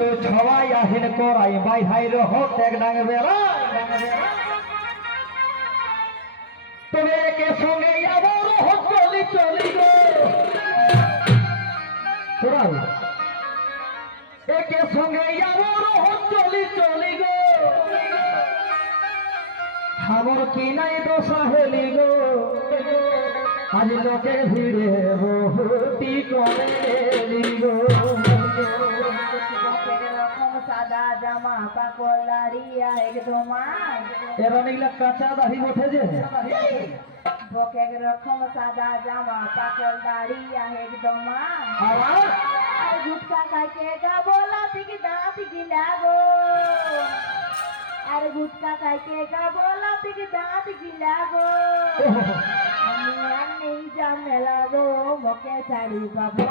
তো ছওয়াই আহিন করাই বাই হাই রহ ত্যাগ ডাঙ বেলা তবে একে সঙ্গে আবার চলি চলি গো শোনাও একে সঙ্গে আবার চলি চলি গো আমার কি নাই দোষা হেলি গো আজ লোকের ভিড়ে বহুটি কমেলি গো সাদা জামা পাকল দাঁড়িয়া একদম এর অনেকগুলা কাঁচা দাড়ি উঠেছে বকের রকম সাদা জামা পাকল দাঁড়িয়া একদম আর গুটকা খাইকে গাবো লাতিক দাঁত গিলা গো আর গুটকা খাইকে গাবো লাতিক দাঁত গিলা গো আমি আর নেই ঝামেলা গো বকে ছাড়ি গাবো